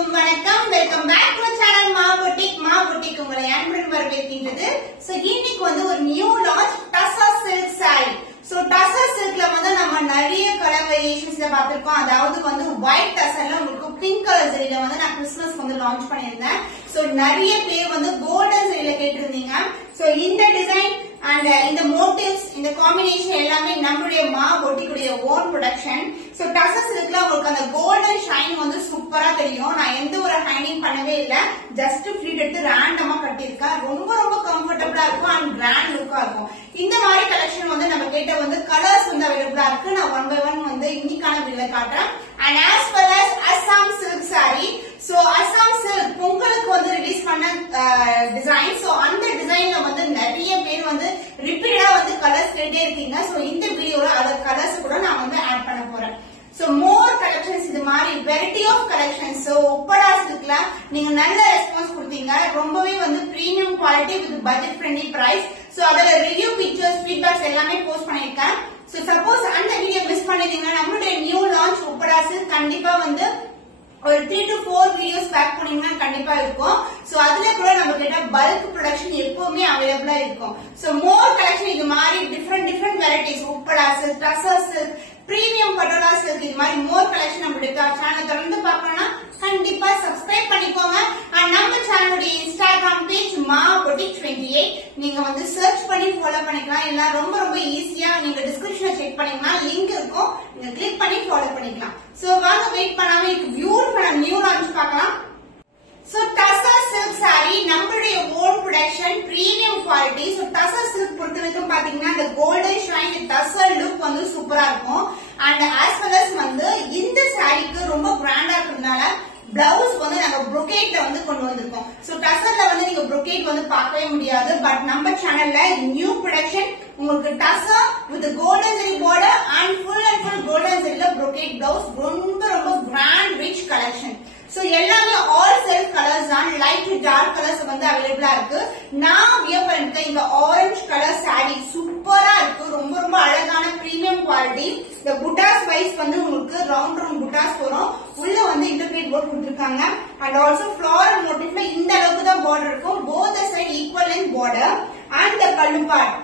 எல்லாருக்கும் வணக்கம். Welcome back to channel Maa boutique உங்களை அன்புடன் வரவேற்கின்றது. சோ இன்னைக்கு வந்து ஒரு new launch tussar silk saree. So tussar சில்க்ல வந்து நம்ம நிறைய கலர் வேரியேஷன்ஸ்ல பாத்திருக்கோம். அதாவது வந்து ஒயிட் டசால உங்களுக்கு பிங்க் கலர் ஜரியில வந்து நான் கிறிஸ்மஸ்க்கு வந்து லான்ச் பண்ணியிருந்தேன். சோ நிறைய பேர் வந்து கோல்டன் ஜரியில கேட்டிருந்தீங்க. சோ இந்த டிசைன் and இந்த மோட்டிவ்ஸ் இந்த காம்பினேஷன் எல்லாமே நம்மளுடைய மா பொட்டிக்குடைய ஓன் ப்ரொடக்ஷன். சோ டசா சில்க்ல உங்களுக்கு அந்த கோல்டன் ஷைன் வந்து சூப்பரா தெரியும். நான் எந்த ஒரு ஹேண்டிங் பண்ணவே இல்ல, ஜஸ்ட் ஃபிளீட் எடுத்து ரேண்டமா கட்டியிருக்கேன். ரொம்ப ரொம்ப கம்ஃபர்டபுளா இருக்கும் அண்ட் கிராண்ட் லுக்கா இருக்கும். இந்த மாதிரி கலெக்ஷன் வந்து நம்ம கிட்ட வந்து கலர்ஸ் வந்து அவைலபிளா இருக்கு. நான் ஒன் பை ஒன் வந்து இன்னைக்கான வீடியோல காட்டுறேன். and as well as Assam silk saree. So Assam silk பொங்கலுக்கு வந்து ரிலீஸ் பண்ண டிசைன். சோ அந்த டிசைன்ல வந்து நிறைய பேர் வந்து ரிப்பீட்டடா வந்து கலர்ஸ் கேட்டே இருக்கீங்க. சோ இந்த வீடியோல அந்த கலர்ஸ் கூட நான் வந்து ஆட் பண்ண போறேன். சோ மோர் கலெக்ஷன்ஸ் இது மாதிரி variety of collections. So Uppada சில்க்ல நீங்க நல்ல ரெஸ்பான்ஸ் கொடுத்தீங்க. ரொம்பவே வந்து premium quality with budget friendly price. So அதோட ரிவ்யூ பிக்சர்ஸ் ஃபீட்பேக்ஸ் எல்லாமே போஸ்ட் பண்ணிருக்கேன். சோ சப்போஸ் அந்த வீடியோ மிஸ் பண்ணிட்டீங்கன்னா நம்மளுடைய நியூ லான்ச் உப்படா சில்க் கண்டிப்பா வந்து ஒரு 3 to 4 வீடியோஸ் பேக் பண்ணீங்கன்னா கண்டிப்பா இருக்கும். சோ அதுல கூட நம்ம கிட்ட பல்க் ப்ரொடக்ஷன் எப்பவுமே அவைலபிளா இருக்கும். சோ மோர் கலெக்ஷன் இது மாதிரி different varieties Uppada silk, tussar silk, premium patola silk இது மாதிரி மோர் கலெக்ஷன் நம்மளுடைய சேனலை தொடர்ந்து பார்க்கணும்னா கண்டிப்பா சப்ஸ்கிரைப் பண்ணிக்கோங்க. அண்ட் நம்ம சேனலுடைய இன்ஸ்டாகிராம் பேஜ் மா பொட்டிக் 28 நீங்க வந்து சர்ச் பண்ணி ஃபாலோ பண்ணிக்கலாம். எல்லாம் ரொம்ப ரொம்ப ஈஸியா நீங்க டிஸ்கிரிப்ஷன்ல செக் பண்ணீங்கன்னா லிங்க் இருக்கும், நீங்க கிளிக் பண்ணி ஃபாலோ பண்ணிக்கலாம். சோ வாங்க வெயிட் பண்ணாம இதுக்கு பியூட்டிஃபுல் நியூ லான்ச் பார்க்கலாம். சோ டசா சில்க் saree நம்மளுடைய own production premium quality. So tussar silk பொறுத்தவரைக்கும் பாத்தீங்கன்னா இந்த கோல்டன் ஷைன் டசா லுக் வந்து சூப்பரா இருக்கும். அண்ட் ஆஸ் வெல் அஸ் வந்து இந்த சாரிக்கு ரொம்ப கிராண்டா இருக்கிறதுனால பிளவுஸ் வந்து நாங்க brocade வந்து கொண்டு வந்திருக்கோம். சோ டசர்ல வந்து நீங்க brocade வந்து பார்க்கவே முடியாது. பட் நம்ம சேனல்ல நியூ ப்ரொடக்ஷன் உங்களுக்கு tussar with golden zari border and full golden ஜரில brocade பிளவுஸ் ரொம்ப ரொம்ப கிராண்ட் ரிச் கலெக்ஷன். சோ எல்லாமே ஆல் செல்ஃப் கலர்ஸ் தான், லைட் டு டார்க் கலர்ஸ் வந்து அவைலபிளா இருக்கு. நான் வியர் பண்ணிருக்க இந்த ஆரஞ்சு கலர் saree சூப்பரா இருக்கு. ரொம்ப ரொம்ப அழகான பிரீமியம் குவாலிட்டி. இந்த புட்டாஸ் வைஸ் வந்து உங்களுக்கு ரவுண்ட் புட்டாஸ் வரும். உள்ள வந்து இன்டர்பிரேட் போர்ட் கொடுத்திருக்காங்க. அண்ட் ஆல்சோ ஃப்ளாரல் மோட்டிவ்ல இந்த அளவுக்கு தான் பார்டர் இருக்கும். Both side equal length border. And the pallu part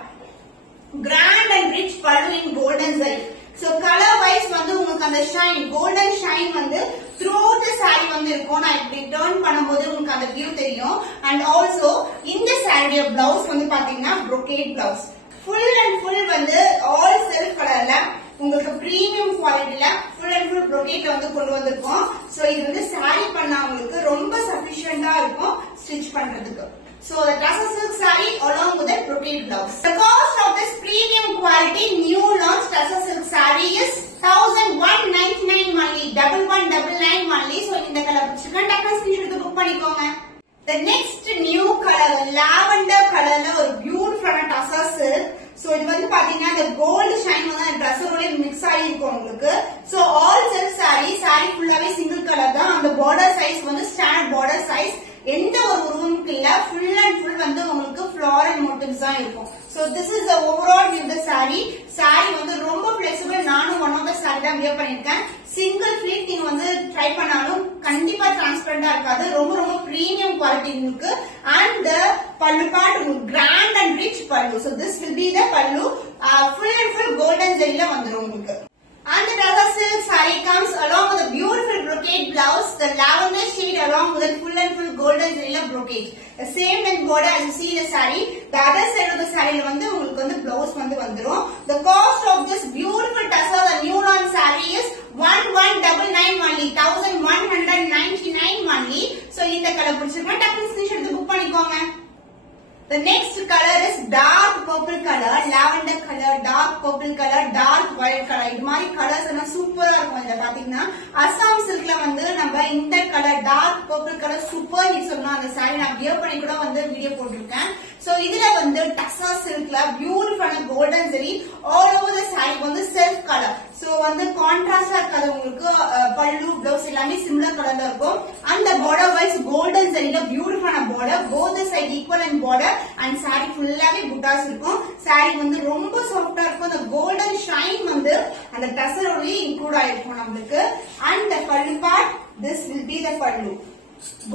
grand and rich pallu in golden zari. So colour wise வந்து உங்களுக்கு அந்த ஷைன் கோல்டன் ஷைன் வந்து throughout the saree வந்து இருக்கும். நான் இப்படி டர்ன் பண்ணும்போது உங்களுக்கு அந்த வியூ தெரியும். அண்ட் ஆல்சோ இந்த சாரியோட பிளவுஸ் வந்து பாத்தீங்கன்னா brocade blouse full and full வந்து ஆல் செல்ஃப் கலர்ல உங்களுக்கு பிரீமியம் குவாலிட்டில ஃபுல் அண்ட் ஃபுல் brocade வந்து கொண்டு வந்திருக்கோம். சோ இது வந்து saree பண்ணவங்களுக்கு ரொம்ப சஃபிஷியன்ட்டா இருக்கும் ஸ்டிச் பண்றதுக்கு. So the Tassa silk saree along with the brocade blouse. The cost of this premium quality new launch Tassa silk saree is 1199 only, 1199 only. So இந்த கலர் பிடிச்சிருக்கா டக்குனு ஸ்கிரீன்ஷாட் எடுத்து புக் பண்ணிக்கோங்க. The next new color lavender colorல ஒரு பியூட்டிஃபுல்லான Tassa silk. So இது வந்து பாத்தீங்கன்னா இந்த கோல்ட் ஷைன் வந்து அந்த ட்ரெஸ்ஸோட மிக்ஸ் ஆகி இருக்கும் உங்களுக்கு. சோ ஆல் செல்ஃப் saree ஃபுல்லாவே சிங்கிள் கலர் தான். அந்த border size வந்து ஸ்டாண்டர்ட் border size, எந்த ஒரு உருவமும் இல்ல. ஃபுல் அண்ட் ஃபுல் வந்து உங்களுக்கு ஃப்ளாரல் மோட்டிவ்ஸ் தான் இருக்கும். So this is the overall view of the saree வந்து ரொம்ப flexible. நானும் ஒன் ஆஃப் த saree தான் வியர் பண்ணிருக்கேன். சிங்கிள் ஃபிளீட் நீங்க வந்து ட்ரை பண்ணாலும் கண்டிப்பா டிரான்ஸ்பரண்டா இருக்காது. ரொம்ப ரொம்ப பிரீமியம் குவாலிட்டி உங்களுக்கு. அண்ட் the பல்லு பார்ட் உங்களுக்கு கிராண்ட் அண்ட் ரிச் பல்லு. So this will be the பல்லு ஃபுல் அண்ட் ஃபுல் கோல்டன் ஜரியில வந்துரும் உங்களுக்கு. And the Tassa silk saree comes along with a beautiful brocade blouse, the lavender shade along with a full and full golden zari brocade. The same length border as you see in the saree. The other side of the saree வந்து உங்களுக்கு வந்து blouse வந்து வந்துரும். The cost of this beautiful Tassa the new launch saree is 1199 only, 1199 only. So இந்த colour பிடிச்சிருக்கா டக்குனு screenshot எடுத்து book பண்ணிக்கோங்க. The next color is dark purple color, lavender color, dark purple color, dark white color. இது மாதிரி colours எல்லாம் சூப்பரா இருக்கும். இத பாத்தீங்கன்னா அசாம் சில்க்ல வந்து நம்ம இந்த colour dark purple colour super hit சொல்லலாம். அந்த saree நான் வியர் பண்ணி கூட வந்து வீடியோ போட்டிருக்கேன். சோ இதுல வந்து டசா சில்க்ல பியூட்டிஃபுல்லான golden zari all over the saree வந்து செல்ஃப் கலர். சோ வந்து கான்ட்ராஸ்டா இருக்காது உங்களுக்கு. பல்லு பிளவுஸ் எல்லாமே சிமிலர் கலர்ல இருக்கும். அந்த border வைஸ் கோல்டன் ஜரில பியூட்டிஃபுல்லான border, both side equal and border and saree ஃபுல்லாவே புட்டாஸ் இருக்கும். saree வந்து ரொம்ப சாஃப்ட்டா இருக்கும். அந்த கோல்டன் ஷைன் வந்து அந்த டசரோடயே இன்க்ளூட் ஆயிருக்கும் நமக்கு. and the pallu part this will be the pallu.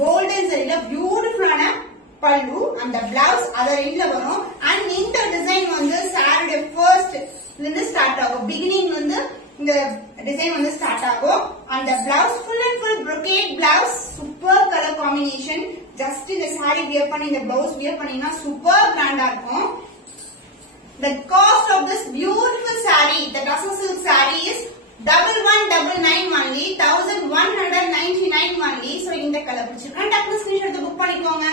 Golden saree beautiful ana pallu and the blouse other end la varum. And in the design vandu saree first lindu start agum, beginning vandu இந்த design வந்து start ஆகும். and the blouse full and full brocade blouse, super color combination. just இந்த saree wear பண்ணி இந்த blouse wear பண்ணீங்கன்னா super grand-ஆ இருக்கும். the cost of this beautiful saree, the tussar silk saree is 1199 only, 1199 only. so இந்த colour பிடிச்சிருக்கா டக்குனு screenshot எடுத்து book பண்ணிக்கோங்க.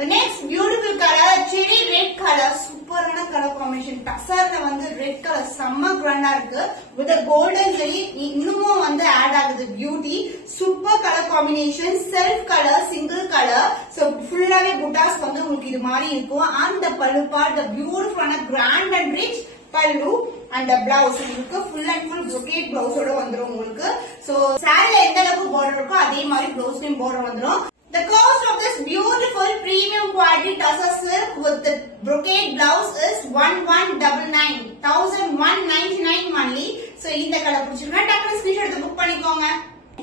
The next beautiful color, cherry red color, super color combination. Tussarல வந்து red color செம்ம கிராண்டா இருக்கு. with a golden zari இன்னும் வந்து ஆட் ஆகுது beauty. super color combination, self color, single color. so ஃபுல்லாவே புட்டாஸ் வந்து உங்களுக்கு இது மாதிரி இருக்கும். and the pallu part, the beautiful grand and rich pallu and the blouse உங்களுக்கு full and full brocade blouse ஓட வந்துரும் உங்களுக்கு. so saree எந்த அளவுக்கு border இருக்கோ அதே மாதிரி blouseலயும் border வந்துரும். The cost of this beautiful premium quality tussar silk with the brocade blouse is 1199, 1199 only. so இந்த கலர் பிடிச்சிருந்தா டக்குனு ஸ்கிரீன்ஷாட் எடுத்து புக் பண்ணிக்கோங்க.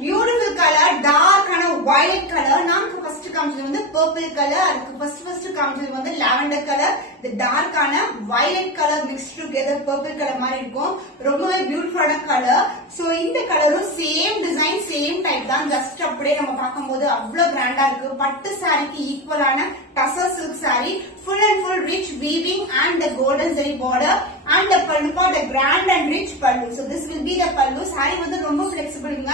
beautiful color, dark and violet color. நமக்கு ஃபர்ஸ்ட் காமிச்சது வந்து purple color, அதுக்கு ஃபர்ஸ்ட் காமிச்சது வந்து lavender color. the dark and violet color mixed together purple color மாதிரி இருக்கும். ரொம்பவே பியூட்டிஃபுல்லான கலர். சோ இந்த கலரும் சேம் டிசைன் சேம் டைப் தான், ஜஸ்ட் அப்படியே நம்ம பார்க்கும்போது அவ்வளவு கிராண்டா இருக்கு. பட்டு சாரிக்கு ஈக்குவலான tussar silk saree, full and full rich weaving and the golden zari border and the pallu part, the grand and rich pallu. so this will be the pallu. saree வந்து ரொம்ப flexible-ங்க.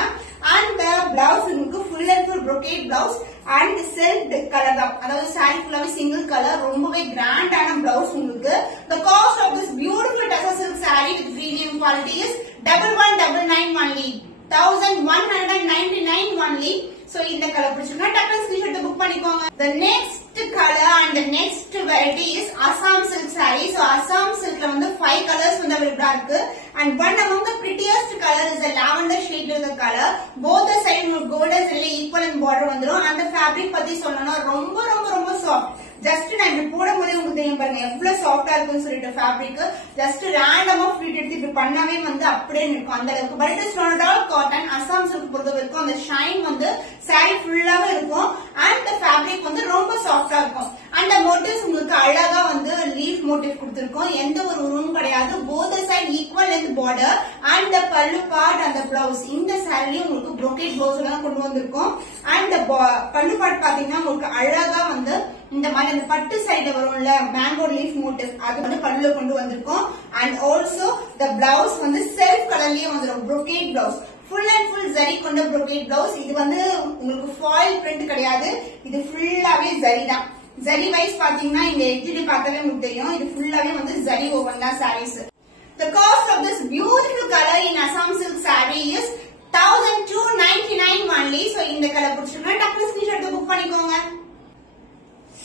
and the blouse உங்களுக்கு full and full brocade blouse and self color தான், அதாவது saree ஃபுல்லாவே single color, ரொம்பவே grand ஆன blouse உங்களுக்கு. the cost of this beautiful tussar silk saree with premium quality is 1199 only, 1199 only. so இந்த colour பிடிச்சிருந்தா டக்குனு ஸ்கிரீன்ஷாட் புக் பண்ணிக்கோங்க. the next color and the next variety is Assam silk saree. so Assam silkல வந்து 5 colors வந்து available இருக்கு. and one among the prettiest color is the lavender shade of the color. both the side golden zari equal and border வந்துரும். and the fabric பத்தி சொல்லணும்னா ரொம்ப ரொம்ப ரொம்ப soft. Just நான் இப்படி போடும்போது உங்களுக்கு தெரியும் பாருங்க எவ்வளவு சாஃப்டா இருக்குன்னு சொல்லிட்டு ஃபேப்ரிக். ஜஸ்ட் ரேண்டமா ஃபிட் எடுத்து இப்படி பண்ணாவே வந்து அப்படியே இருக்கும் அந்த அளவுக்கு. But it is not all cotton. Assam silk பொறுத்த வரைக்கும் அந்த ஷைன் வந்து சாரி ஃபுல்லாவே இருக்கும். அண்ட் ஃபேப்ரிக் வந்து ரொம்ப சாஃப்டா இருக்கும். அண்ட் மோட்டிவ்ஸ் உங்களுக்கு அழகா வந்து லீஃப் மோட்டிவ் கொடுத்திருக்கோம். எந்த ஒரு உருவும் கிடையாது. Both side equal length border and the பல்லு பார்ட் அந்த பிளவுஸ். இந்த சாரிலயும் உங்களுக்கு brocade blouse எல்லாம் கொண்டு வந்திருக்கோம். அண்ட் பல்லு பார்ட் பாத்தீங்கன்னா உங்களுக்கு அழகா வந்து இந்த மாதிரி அந்த பட்டு சைடுல வரும்ல மேங்கோ லீஃப் மோட்டிவ் அது வந்து பல்லுல கொண்டு வந்திருக்கோம். அண்ட் ஆல்சோ த பிளவுஸ் வந்து செல்ஃப் கலர்லயே வந்துடும். brocade blouse, full and full zari கொண்ட brocade blouse. இது வந்து உங்களுக்கு ஃபாயில் பிரிண்ட் கிடையாது, இது ஃபுல்லாவே zari தான். zari வைஸ் பாத்தீங்கன்னா இங்க எட்ஜில பார்த்தாவே உங்களுக்கு தெரியும் இது ஃபுல்லாவே வந்து zari woven தான் sarees. the cost of this beautiful color in Assam silk saree is 1299 only. so இந்த கலர் பிடிச்சிருந்தா டக்குனு ஸ்கிரீன்ஷாட் எடுத்து புக் பண்ணிக்கோங்க.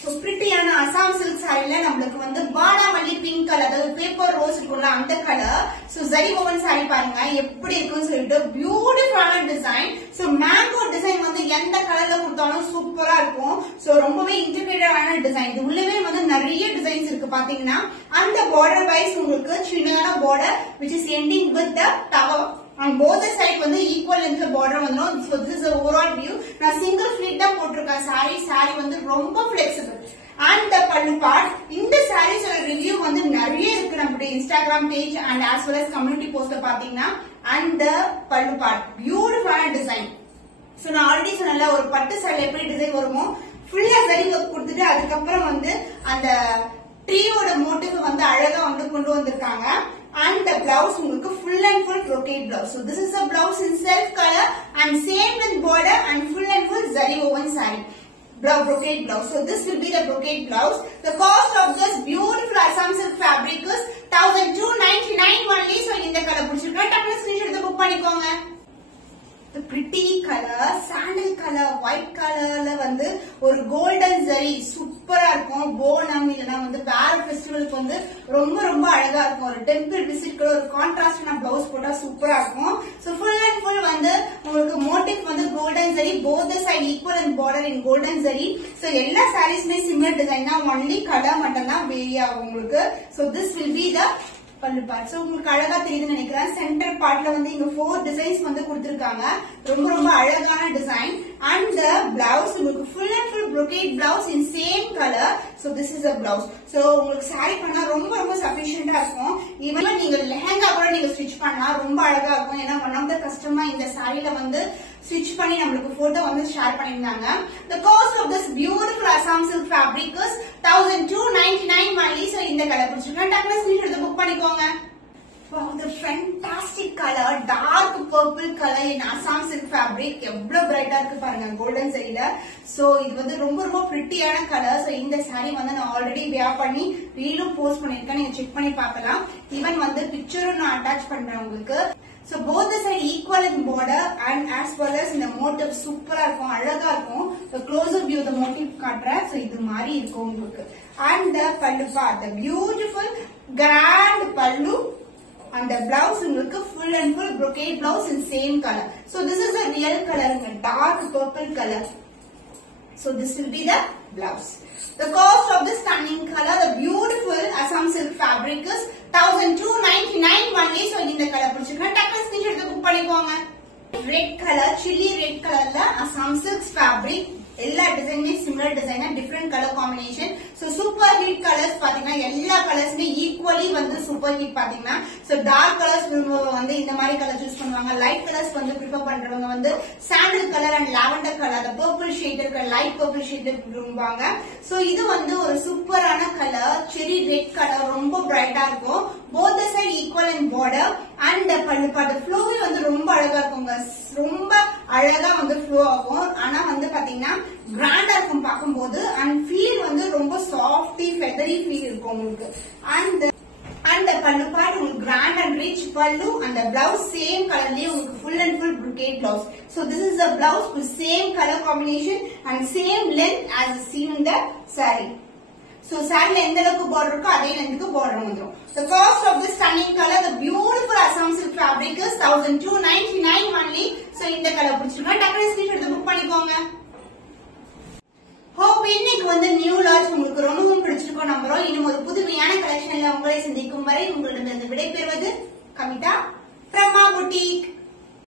so பிரிட்டியான அசாம் சில்க் சாரில நம்மளுக்கு வந்து பாடாமல்லி பிங்க் கலர், அதாவது பேப்பர் ரோஸ் இருக்கும்ல அந்த கலர். சோ ஜரி ஓவன் சாரி பாருங்க எப்படி இருக்குன்னு சொல்லிட்டு பியூட்டிஃபுல்லான டிசைன். சோ மேங்கோ டிசைன் வந்து எந்த கலர்ல கொடுத்தாலும் சூப்பரா இருக்கும். சோ ரொம்பவே இன்டிகிரேட்டடான டிசைன். இது உள்ளவே வந்து நிறைய டிசைன்ஸ் இருக்கு பாத்தீங்கன்னா. அந்த பார்டர் வைஸ் உங்களுக்கு சின்னதான border which is ending with the tower. and both the side வந்து equal length border வந்துரும். so this is the overall view. நான் single fleet தான் போட்டிருக்கேன். saree வந்து ரொம்ப flexible. and the pallu part, இந்த sarees review வந்து நிறைய இருக்கு நம்மளுடைய Instagram page and as well as community post பாத்தீங்கன்னா. and the pallu part beautiful design. so நான் ஆல்ரெடி சொன்னல ஒரு பட்டு saree எப்படி டிசைன் வருமோ ஃபுல்லா zari work கொடுத்துட்டு அதுக்கப்புறம் வந்து அந்த ட்ரீயோட மோட்டிவ் வந்து அழகா வந்து கொண்டு வந்திருக்காங்க. and the blouse உங்களுக்கு full and full brocade blouse. so this is a blouse in self color and same with border and full and full zari woven saree brocade blouse. so this will be the brocade blouse. the cost of this beautiful Assam silk fabric is 1299 only. so இந்த colour பிடிச்சிருக்கா டக்குனு screenshot எடுத்து book பண்ணிக்கோங்க. the pretty color, sandal color, white colorல வந்து ஒரு golden zari சூப்பரா இருக்கும். போனம் இல்லனா வந்து வேற ஃபெஸ்டிவலுக்கு வந்து ரொம்ப ரொம்ப அழகா இருக்கும். ஒரு டெம்பிள் விசிட்க்கு ஒரு கான்ட்ராஸ்டான ப்ளவுஸ் போட்டா சூப்பரா இருக்கும். so full and full வந்து உங்களுக்கு மோட்டிவ் வந்து golden zari, both the side equal and border in golden zari. so எல்லா sareesமே similar design தான், only color மட்டும் தான் vary ஆகும் உங்களுக்கு. so this will be the pallu part. So உங்களுக்கு அழகா தெரியுதுன்னு நினைக்கிறேன். சென்டர் பார்ட்ல வந்து இங்க 4 டிசைன்ஸ் வந்து கொடுத்திருக்காங்க. ரொம்ப ரொம்ப அழகான டிசைன். அண்ட் த பிளவுஸ் உங்களுக்கு full and full brocade blouse in same color. So this is a blouse. So உங்களுக்கு saree பண்ணா ரொம்ப ரொம்ப சஃபிஷியன்ட்டா இருக்கும். ஈவன் நீங்க லெஹங்கா கூட நீங்க ஸ்டிச் பண்ணலாம், ரொம்ப அழகா இருக்கும். ஏன்னா ஒன் ஆஃப் த கஸ்டமர் இந்த சாரில வந்து ஸ்டிச் பண்ணி நம்மளுக்கு போட்டோ வந்து ஷேர் பண்ணிருந்தாங்க. The cost of this beautiful Assam silk fabric is 1299 only. So இந்த கலர் பிடிச்சிருக்கா டக்குனு ஸ்கிரீன்ஷாட் எடுத்து புக் பண்ணிக்கோங்க. Wow, the fantastic color, dark purple color in Assam silk fabric. எவ்வளவு பிரைட்டா இருக்கு பாருங்க கோல்டன் சரியில. சோ இது வந்து ரொம்ப ரொம்ப பிரிட்டியான கலர். சோ இந்த saree வந்து நான் ஆல்ரெடி வேர் பண்ணி ரீலும் போஸ்ட் பண்ணிருக்கேன், நீங்க செக் பண்ணி பார்க்கலாம். ஈவன் வந்து பிக்சரும் நான் அட்டாச் பண்றேன் உங்களுக்கு. So both the side equal in border and as well as இந்த motif சூப்பரா இருக்கும், அழகா இருக்கும். The closer view the motif காட்டுறேன். So இது மாதிரி இருக்கும் உங்களுக்கு. And the pallu part, the beautiful grand pallu. And the blouse உங்களுக்கு full and full brocade blouse in same color. So this is a real color, dark purple color. So this will be the blouse. The cost of this stunning color, the beautiful Assam silk fabric is 1299 only. So இந்த colour பிடிச்சிருக்கா டக்குனு screenshot எடுத்து book பண்ணிக்கோங்க. Red colour, chilli red கலர்ல Assam silk fabric. எல்லா டிசைனுமே similar design, different colour combination. So super hit colours பாத்தீங்கன்னா எல்லா கலர்ஸ்மே ஈக்குவலி வந்து சூப்பர் ஹிட் பாத்தீங்கன்னா. சோ டார்க் கலர்ஸ் வந்து இந்த மாதிரி கலர் சூஸ் பண்ணுவாங்க. லைட் கலர்ஸ் வந்து ப்ரிஃபர் பண்றவங்க வந்து sandal colour and lavender colour, அந்த பர்பிள் ஷேட் இருக்க லைட் பர்பிள் ஷேட் விரும்புவாங்க. சோ இது வந்து ஒரு சூப்பரான கலர், செரி ரெட் கலர், ரொம்ப பிரைட்டா இருக்கும். both the side equal in border and the pallu part flow வந்து ரொம்ப அழகா இருக்குங்க. ரொம்ப அழகா வந்து flow ஆகும். ஆனா வந்து பாத்தீங்கன்னா கிராண்டா இருக்கும் பாக்கும்போது. and feel வந்து ரொம்ப softy feathery feel இருக்கும் உங்களுக்கு. and the pallu part உங்களுக்கு grand and rich pallu and the blouse same colorலயே உங்களுக்கு full and full brocade blouse. So this is the blouse with same color combination and same length as seen in the saree. So saree எந்த அளவுக்கு border இருக்கோ அதே லென்த்க்கு border வந்துரும். The cost of this stunning color, the beautiful Assam silk fabric is 1299 only. So இந்த colour பிடிச்சிருக்கா டக்குனு screenshot எடுத்து book பண்ணிக்கோங்க. Hope இன்னைக்கு வந்து நியூ லான்ச் உங்களுக்கு ரொம்பவும் பிடிச்சிருக்கும் நம்புறோம். இன்னும் ஒரு புதுமையான கலெக்ஷன்ல உங்களை சந்திக்கும் வரை உங்களிடமிருந்து விடைபெறுவது கவிதா from Ma Boutique.